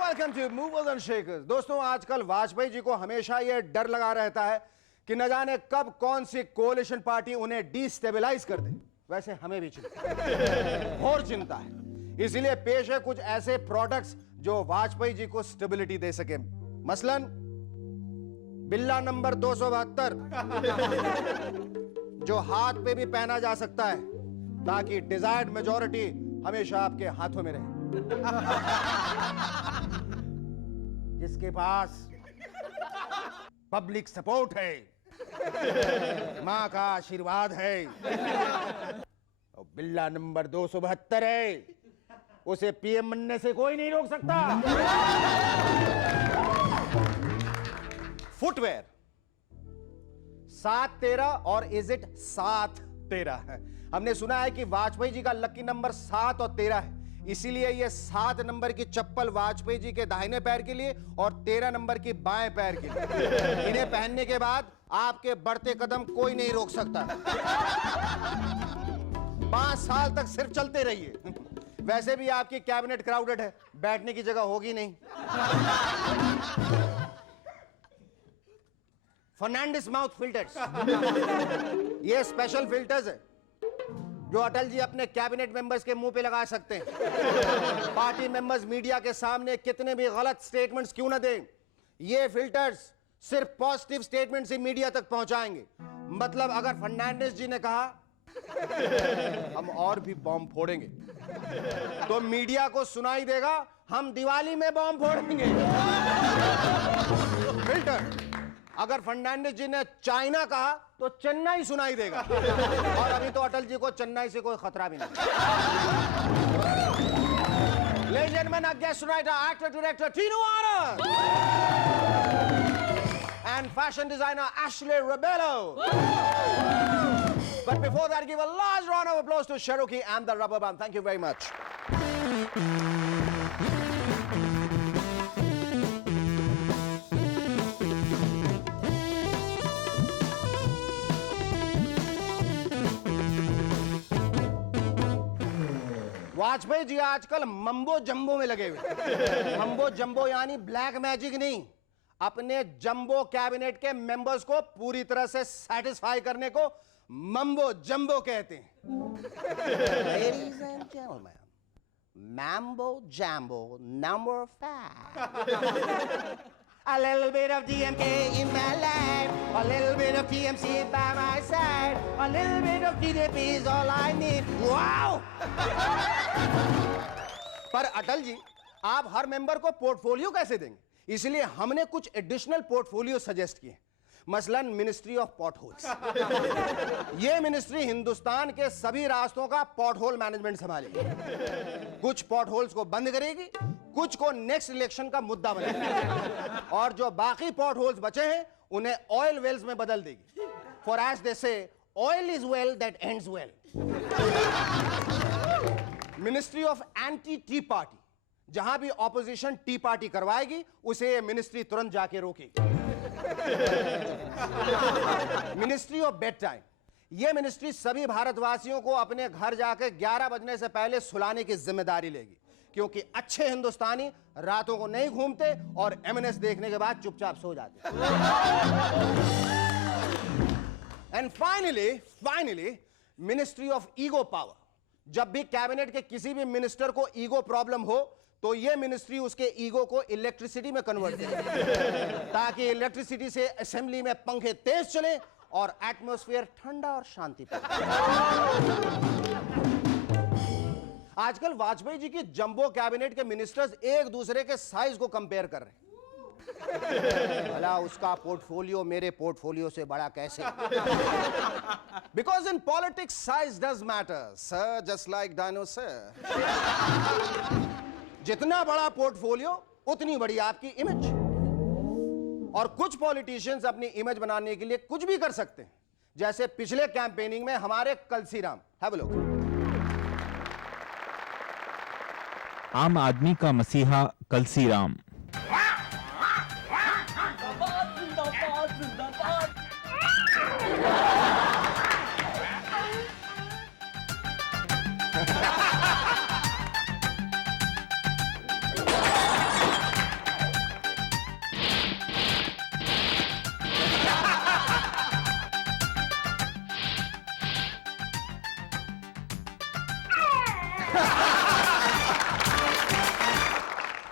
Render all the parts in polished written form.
Welcome to movers and shakers. दोस्तों, आजकल वाजपेयी जी को हमेशा यह डर लगा रहता है कि न जाने कब कौन सी कोalition पार्टी उन्हें डिस्टेबलाइज कर दे। वैसे हमें भी चिंता है, और चिंता है। इसीलिए पेश है कुछ ऐसे प्रोडक्ट्स जो वाजपेयी जी को स्टेबिलिटी दे सके। मसलन बिल्ला नंबर 272 जो हाथ पे भी पहना जा सकता है ताकि डिजायर्ड मेजॉरिटी हमेशा आपके हाथों में रहे। जिसके पास पब्लिक सपोर्ट है, मां का आशीर्वाद है, और बिल्ला नंबर 272 है, उसे पीएम बनने से कोई नहीं रोक सकता। फुटवेयर 7-13 और इज इट 7-13 है। हमने सुना है कि वाजपेयी जी का लकी नंबर 7 और 13 है, इसीलिए ये 7 नंबर की चप्पल वाजपेयी जी के दाहिने पैर के लिए और 13 नंबर की बाएं पैर के लिए। इन्हें पहनने के बाद आपके बढ़ते कदम कोई नहीं रोक सकता। 5 साल तक सिर्फ चलते रहिए। वैसे भी आपकी कैबिनेट क्राउडेड है, बैठने की जगह होगी नहीं। फर्नांडिस माउथ फिल्टर्स, ये स्पेशल फिल्टर्स है जो अटल जी अपने कैबिनेट मेंबर्स के मुंह पे लगा सकते हैं। पार्टी मेंबर्स मीडिया के सामने कितने भी गलत स्टेटमेंट्स क्यों ना दें, ये फिल्टर्स सिर्फ पॉजिटिव स्टेटमेंट्स ही मीडिया तक पहुंचाएंगे। मतलब अगर फर्नांडिस जी ने कहा हम और भी बॉम्ब फोड़ेंगे, तो मीडिया को सुनाई देगा हम दिवाली में बॉम्ब फोड़ेंगे। फिल्टर अगर फर्नांडिस जी ने चाइना कहा तो चेन्नई सुनाई देगा, और अभी तो अटल जी को चेन्नई से कोई खतरा भी नहीं। Ladies and gentlemen, our guest tonight are actor director Tinu Anand and fashion designer Ashley Rebello. But before that, give a large round of applause to Cherokee and the Rubber Band. Thank you very much. Vajpayee ji आजकल mumbo jumbo में लगे हुए। Mumbo jumbo यानी black magic नहीं, अपने jumbo cabinet के members को पूरी तरह से सेटिस्फाई करने को मम्बो जंबो कहते हैं। Ladies and gentlemen, Mambo Jambo number 5. A little bit of DMK in my life, a little bit of TMC by my side, a little bit of TDP is all I need. Wow! पर अटल जी, आप हर member को portfolio कैसे देंगे? इसलिए हमने कुछ additional portfolio suggest किए। मसलन मिनिस्ट्री ऑफ पॉटहोल्स। यह मिनिस्ट्री हिंदुस्तान के सभी रास्तों का पॉटहोल मैनेजमेंट संभालेगी। कुछ पॉटहोल्स को बंद करेगी, कुछ को नेक्स्ट इलेक्शन का मुद्दा बनाएगी, और जो बाकी पॉटहोल्स बचे हैं उन्हें ऑयल वेल्स में बदल देगी। फॉर एज दे से oil is well that ends well. Ministry of anti T party, जहां भी ऑपोजिशन टी पार्टी करवाएगी उसे यह मिनिस्ट्री तुरंत जाके रोकेगी। मिनिस्ट्री ऑफ बेड टाइम, यह मिनिस्ट्री सभी भारतवासियों को अपने घर जाकर 11 बजने से पहले सुलाने की जिम्मेदारी लेगी, क्योंकि अच्छे हिंदुस्तानी रातों को नहीं घूमते और एमएनएस देखने के बाद चुपचाप सो जाते। And finally ministry of ego power, जब भी कैबिनेट के किसी भी मिनिस्टर को ईगो प्रॉब्लम हो तो यह मिनिस्ट्री उसके ईगो को इलेक्ट्रिसिटी में कन्वर्ट करेगी, ताकि इलेक्ट्रिसिटी से असेंबली में पंखे तेज चले और एटमॉस्फेयर ठंडा और शांतिपूर्ण। आजकल वाजपेयी जी की जंबो कैबिनेट के मिनिस्टर्स एक दूसरे के साइज को कंपेयर कर रहे हैं। भला उसका पोर्टफोलियो मेरे पोर्टफोलियो से बड़ा कैसे? Because in politics size does matter sir, just like dinosaur. जितना बड़ा पोर्टफोलियो उतनी बड़ी आपकी इमेज। और कुछ पॉलिटिशियंस अपनी इमेज बनाने के लिए कुछ भी कर सकते हैं, जैसे पिछले कैंपेनिंग में हमारे कलसीराम। Have a look. आम आदमी का मसीहा कलसीराम।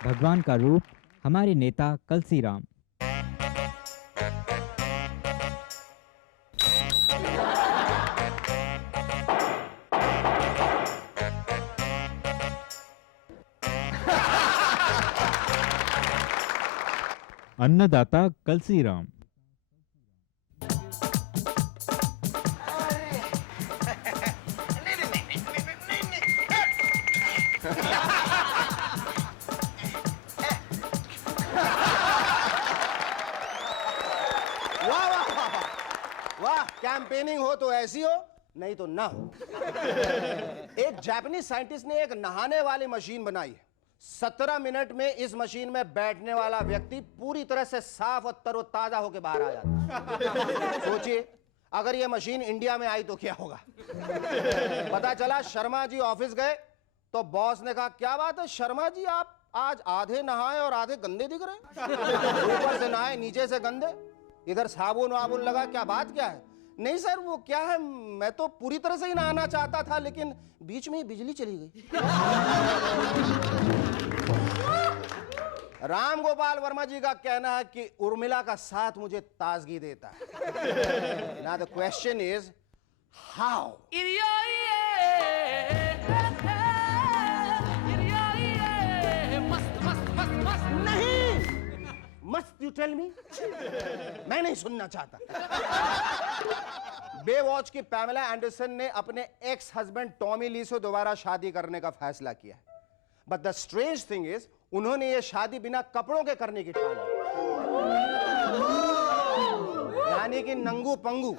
भगवान का रूप हमारे नेता कलसी राम। अन्नदाता कलसी राम। वाह वाह वाह वाह, कैंपेनिंग हो तो ऐसी हो, नहीं तो ना हो। एक जापानीज साइंटिस्ट ने एक नहाने वाली मशीन बनाई है। 17 मिनट में इस मशीन में बैठने वाला व्यक्ति पूरी तरह से साफ और तरोताजा होकर बाहर आ जाता है। सोचिए अगर ये मशीन इंडिया में आई तो क्या होगा। पता चला शर्मा जी ऑफिस गए तो बॉस ने कहा, क्या बात है शर्मा जी, आप आज आधे नहाए और आधे गंदे दिख रहे हैं। ऊपर से नहाए नीचे से गंदे, इधर साबुन वाबुन लगा, क्या बात क्या है। नहीं सर वो क्या है, मैं तो पूरी तरह से ही नहाना चाहता था लेकिन बीच में ही बिजली चली गई। राम गोपाल वर्मा जी का कहना है कि उर्मिला का साथ मुझे ताजगी देता है। Now the question is how? नहीं, must you tell me? मैं नहीं सुनना चाहता। बेवॉच की पैमेला एंडरसन ने अपने एक्स हस्बैंड टॉमी ली से दोबारा शादी करने का फैसला किया है। But the strange thing is उन्होंने ये शादी बिना कपड़ों के करने की ठान ली, यानी कि नंगू पंगू।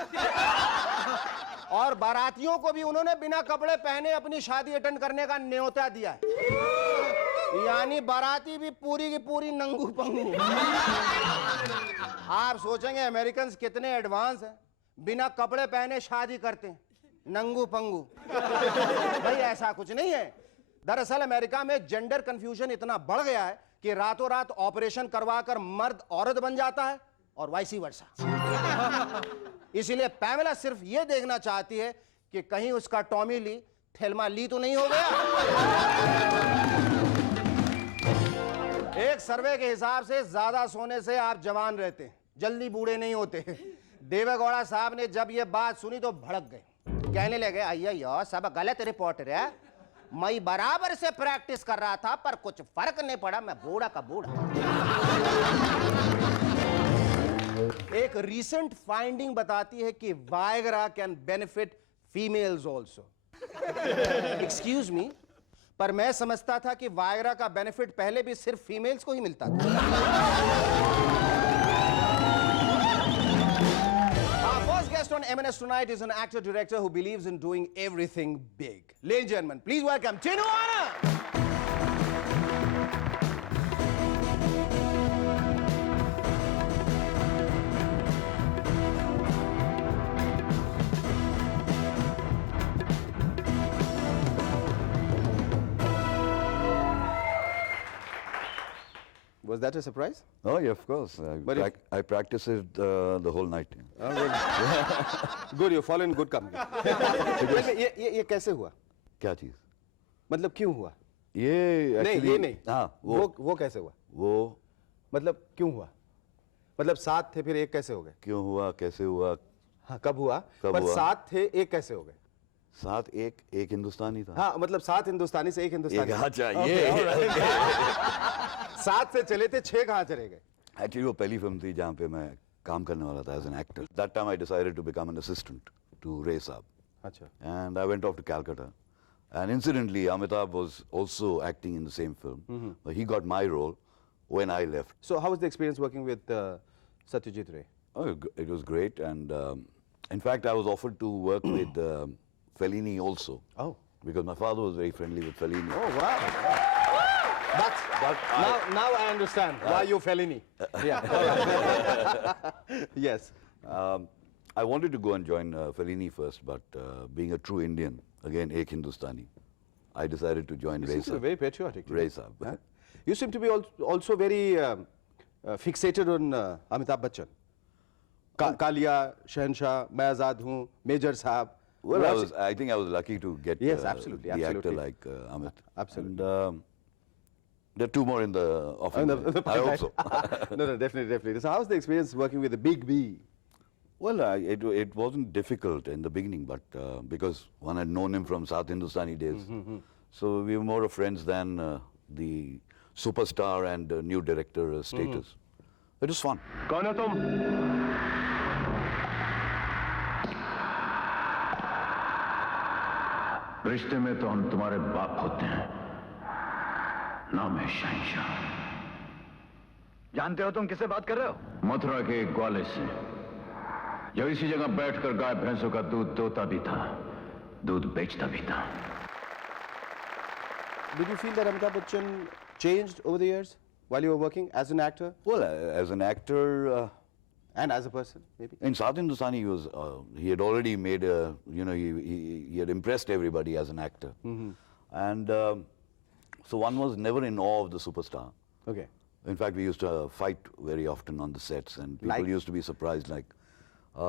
और बारातियों को भी उन्होंने बिना कपड़े पहने अपनी शादी अटेंड करने का न्योता दिया है, यानी बाराती भी पूरी की पूरी नंगू पंगू। आप सोचेंगे अमेरिकन्स कितने एडवांस हैं, बिना कपड़े पहने शादी करते हैं, नंगू पंगू। भाई ऐसा कुछ नहीं है। दरअसल अमेरिका में जेंडर कंफ्यूजन इतना बढ़ गया है कि रातों रात ऑपरेशन करवाकर मर्द औरत बन जाता है और वाइसी वर्सा। इसीलिए पैमेला सिर्फ यह देखना चाहती है कि कहीं उसका टॉमी ली थेल्मा ली तो नहीं हो गया। एक सर्वे के हिसाब से ज्यादा सोने से आप जवान रहते हैं, जल्दी बूढ़े नहीं होते। देवेगौड़ा साहब ने जब यह बात सुनी तो भड़क गए, कहने लगे अय्या सब गलत रिपोर्ट है, मैं बराबर से प्रैक्टिस कर रहा था पर कुछ फर्क नहीं पड़ा, मैं बूढ़ा का बूढ़ा। एक रीसेंट फाइंडिंग बताती है कि Viagra can benefit females also. Excuse me, पर मैं समझता था कि वायग्रा का बेनिफिट पहले भी सिर्फ फीमेल्स को ही मिलता था। Our first guest on M&S tonight is an actor-director who believes in doing everything big. Ladies and gentlemen, please welcome Chinu Anna. Was that a surprise? Oh, yeah, of course. But I practiced it the whole night. Good, you fall in good company. ये कैसे हुआ? क्या चीज? मतलब क्यों हुआ? ये नहीं, actually- ये नहीं। हाँ, वो कैसे हुआ? वो मतलब क्यों हुआ? मतलब साथ थे फिर एक कैसे हो गए? क्यों हुआ, कैसे हुआ? हाँ, कब हुआ? कब पर हुआ? साथ थे एक कैसे हो गए? साथ एक हिंदुस्तानी था। हाँ, मतलब 7 हिंदुस्तानी से एक हिंदुस्तानी। अच्छा, Okay, ये all right. 7 से चले थे 6 कहाँ चले गए? एक्चुअली वो पहली फिल्म थी जहाँ पे मैं काम करने वाला था as an actor. That time I decided to become an assistant to Ray साहब, अच्छा। and I went off to Calcutta. And incidentally, Amitabh was also acting in the same film. But he got my role when I left. So how was the experience working with Satyajit Ray? Oh, it was great, and in fact, I was offered to work with Fellini also, Oh. because my father was very friendly with Fellini. Oh, wow. Now I understand why you Fellini. Yeah. Yes. I wanted to go and join Fellini first, but being a true Indian, again, ek Hindustani, I decided to join You Ray seem to be Saab. very patriotic. Ray Saab. Huh? You seem to be also very fixated on Amitabh Bachchan. Kaliya, शहनशाह, मैं आजाद हूँ, major साहब, Well, Was I think I was lucky to get Yes, absolutely, the absolutely. actor like Amit. Absolutely. And there are two more in the offing. I hope so. No, definitely. So how's the experience working with the big B? Well, it wasn't difficult in the beginning, but because one had known him from South Hindustani days, so we were more of friends than the superstar and new director status. It was fun. कौन हो तुम? रिश्ते में तो हम तुम्हारे बाप होते हैं, नाम है शहंशाह। जानते हो तुम किससे बात कर रहे हो? मथुरा के एक ग्वाले से, जो इसी जगह बैठकर गाय भैंसों का दूध दोता भी था, दूध बेचता भी था। Did you feel that Amitabh Bachchan changed over the years while you were working as an actor Well, as an actor, and as a person, maybe? in South Hindustani, he had already made a, he had impressed everybody as an actor. And so one was never in awe of the superstar. Okay. In fact, we used to fight very often on the sets, and people Like? used to be surprised. Like,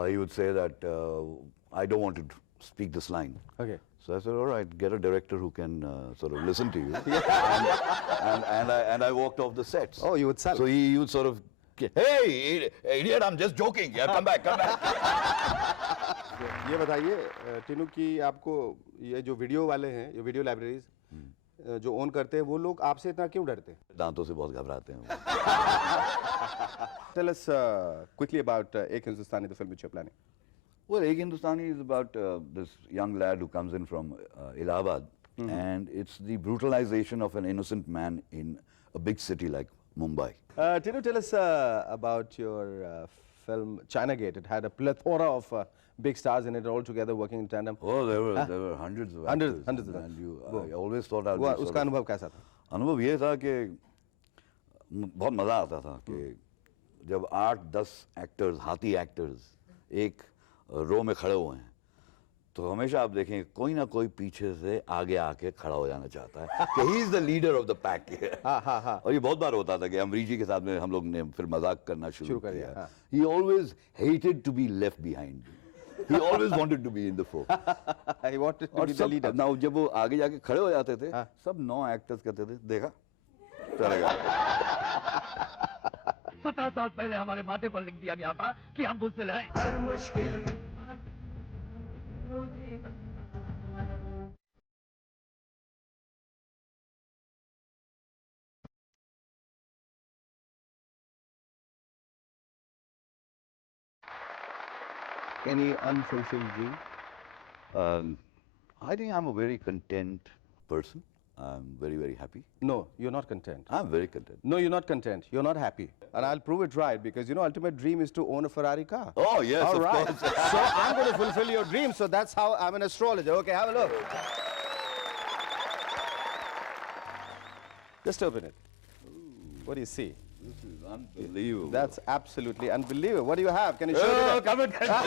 he would say that, I don't want to speak this line. Okay. So I said, all right, get a director who can sort of listen to you. and I walked off the sets. Oh, you would sell. So he would sort of, hey, idiot, I'm just joking. Yeah, come back, come back. ये बताइए टीनू कि आपको ये जो video वाले हैं, ये video libraries जो ओन करते हैं, वो लोग आपसे इतना क्यों डरते हैं? दांतों से बहुत घबराते हैं वो। Tell us quickly about Ek Hindustani, the film which you're planning. Well, Ek Hindustani is about this young lad who comes in from Allahabad, and it's the brutalization of an innocent man in a big city like Mumbai. Tinu, tell us about your film China Gate. It had a plethora of big stars in it, all together working in tandem. Oh, there were hundreds of actors. Hundreds of them. And I always thought I'd be वो sort उसका of- अनुभव कैसा था? अनुभव ये था कि बहुत मज़ा आता था कि जब 8-10 एक्टर्स, हाथी एक्टर्स एक रो में खड़े हुए हैं, तो हमेशा आप देखें कोई ना कोई पीछे से आगे आके खड़ा हो जाना चाहता है कि he is the leader of the pack. हाँ। और ये बहुत बार होता था कि अमरीश जी के साथ में हम लोग ने फिर मजाक करना शुरू कर दिया, किया। हाँ। He always hated to be left behind, he always wanted to be in the fore. He wanted to और be the leader. सब ना जब वो आगे जाके खड़े हो जाते थे, सब 9 एक्टर्स कहते थे देखा चलेगा। 17 साल पहले हमारे माथे पर लिख दिया गया था कि हम बुज़दिल हैं। Any unfulfilled dream? I think I'm a very content person. I'm very, very happy. No, you're not content. I'm very content. No, you're not content. You're not happy. And I'll prove it right because, ultimate dream is to own a Ferrari car. Oh, yes, All of right. course. So I'm going to fulfill your dream. So that's how I'm an astrologer. Okay, have a look. Just open it. What do you see? This is unbelievable. That's absolutely unbelievable. What do you have? Can you show me? come on, come on.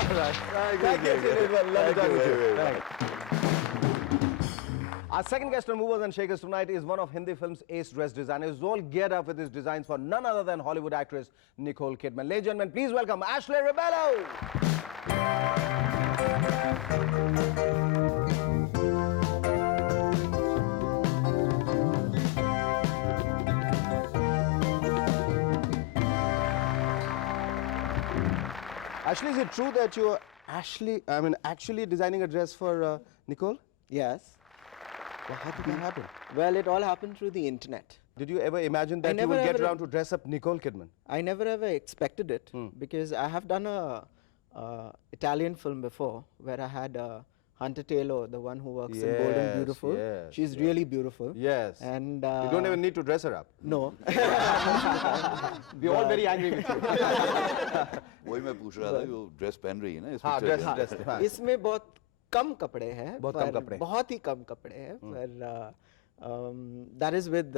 All right. Thank you. It was lovely talking to you. Thanks. Our second guest on Movers and Shakers tonight is one of Hindi film's ace dress designers, who's all geared up with his designs for none other than Hollywood actress Nicole Kidman. Ladies and gentlemen, please welcome Ashley Rebello. Ashley, is it true that you're actually designing a dress for Nicole? Yes. Well, how did that happen? Well, it all happened through the internet. Did you ever imagine that you never would get ever- around to dress up Nicole Kidman? I never ever expected it because I have done a Italian film before where I had Hunter Taylor, the one who works in Bold and Yes, Beautiful. yes, She's really beautiful. Yes. And You don't even need to dress her up. no. We're all very angry with you. वही मैं पूछ रहा था कि वो dress पहन रही है ना इस हाँ, picture dress, में। dress. हाँ. इसमें बहुत कम कपड़े हैं बहुत कम कपड़े। बहुत ही कम कपड़े हैं पर that is with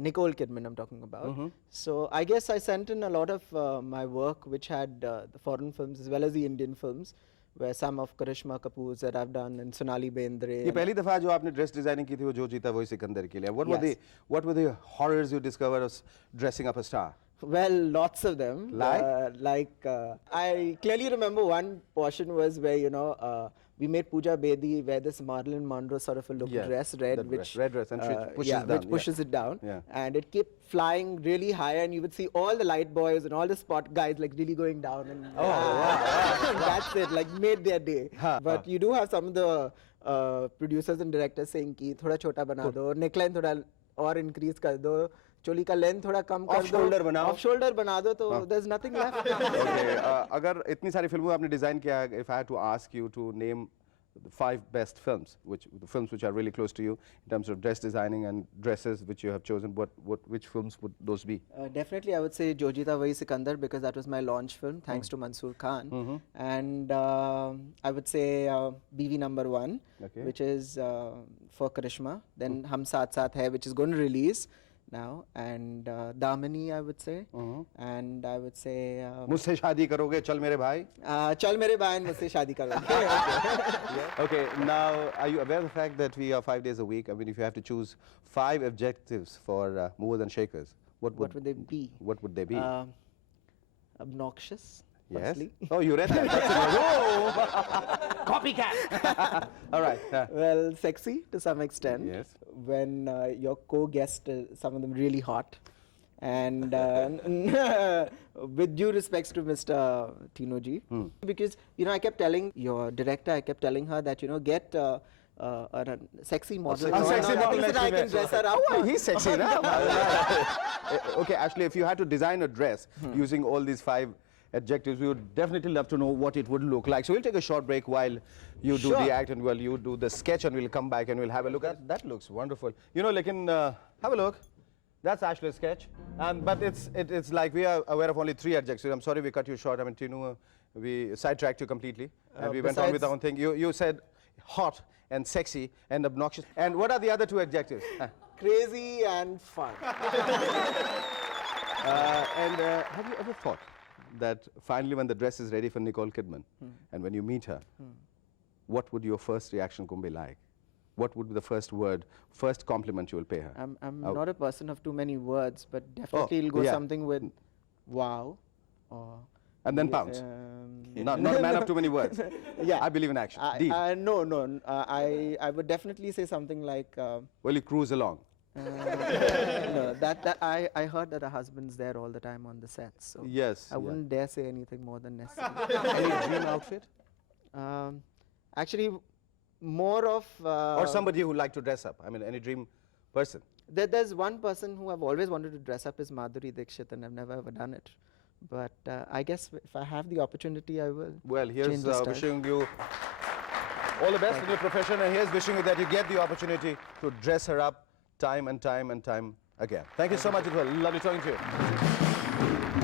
Nicole Kidman I'm talking about. So I guess I sent in a lot of my work which had the foreign films as well as the Indian films where some of Karishma Kapoor's that I've done and Sonali Bendre. ये पहली दफा जो आपने dress designing की थी वो जो जीता वही सिकंदर के लिए. What Yes. were the horrors you discovered of dressing up a star? Well, lots of them. Like? I clearly remember one portion was where, you know, we made Pooja Bedi wear this Marilyn Monroe sort of a look Yes, dress, red, that which red dress, and she pushes yeah, it down, which pushes it down, Yeah. and it kept flying really high, and you would see all the light boys and all the spot guys like really going down, and that's it, like made their day. But you do have some of the producers and directors saying कि थोड़ा छोटा बना दो, neckline थोड़ा और increase कर दो, चोली का लेंथ थोड़ा कम कर दो, Off shoulder बनाओ. off shoulder बना दो, तो there's nothing left. Okay, अगर इतनी सारी फिल्मों आपने डिजाइन किया, if I had to ask you to name the 5 best films, the films which are really close to you in terms of dress designing and dresses which you have chosen, which films would those be? Definitely, I would say Jo Jeeta Wahi Sikandar, because that was my launch film, thanks to Mansoor Khan. And I would say BV number 1, Okay. which is for Karishma. Then Hum Saath Saath Hai, which is going to release now. And Damani, I would say. And I would say मुझसे शादी करोगे, चल मेरे भाई. Chal Mere Bhai and Mujhse Shaadi Karoge. Okay, now are you aware of the fact that we are 5 days a week? I mean, if you have to choose 5 adjectives for Movers and Shakers, what What would they be? What would they be? Obnoxious. Yes. Firstly. Oh, you read that. That's in your copycat. All right. Well, sexy to some extent. Yes. When your co-guest, some of them really hot. And with due respects to Mr. Tino Ji, because, you know, I kept telling your director, I kept telling her that, you know, get a sexy model. sexy model, that I can dress her up. Oh, he's sexy, no? Okay, Ashley, if you had to design a dress using all these 5 adjectives, we would definitely love to know what it would look like. So we'll take a short break while you do the act and while you do the sketch, and we'll come back and we'll have a look at that. Looks wonderful. You know, like have a look. That's Ashley's sketch. But it's like we are aware of only 3 adjectives. I'm sorry we cut you short. I mean, Tinu, we sidetracked you completely. And we went on with our own thing. You said hot and sexy and obnoxious. And what are the other 2 adjectives? Crazy and fun. And have you ever thought that finally when the dress is ready for Nicole Kidman and when you meet her, what would your first reaction be like? What would be the first word, first compliment you will pay her? I'm not a person of too many words, but definitely it'll go something with wow or... And then pounce. Not a man of too many words. Yeah. I believe in action. Deed. No. I would definitely say something like... Well, you cruise along. no, that I heard that her husband's there all the time on the set, so Yes. I wouldn't dare say anything more than necessary. Any dream outfit? Actually, more of... or somebody who like to dress up? I mean, any dream person? There's one person who I've always wanted to dress up is Madhuri Dixit, and I've never ever done it. But I guess if I have the opportunity, I will. Well, here's change the style. wishing you all the best in your profession, and here's wishing you that you get the opportunity to dress her up time and time and time again. Thank you so much. It was lovely talking to you.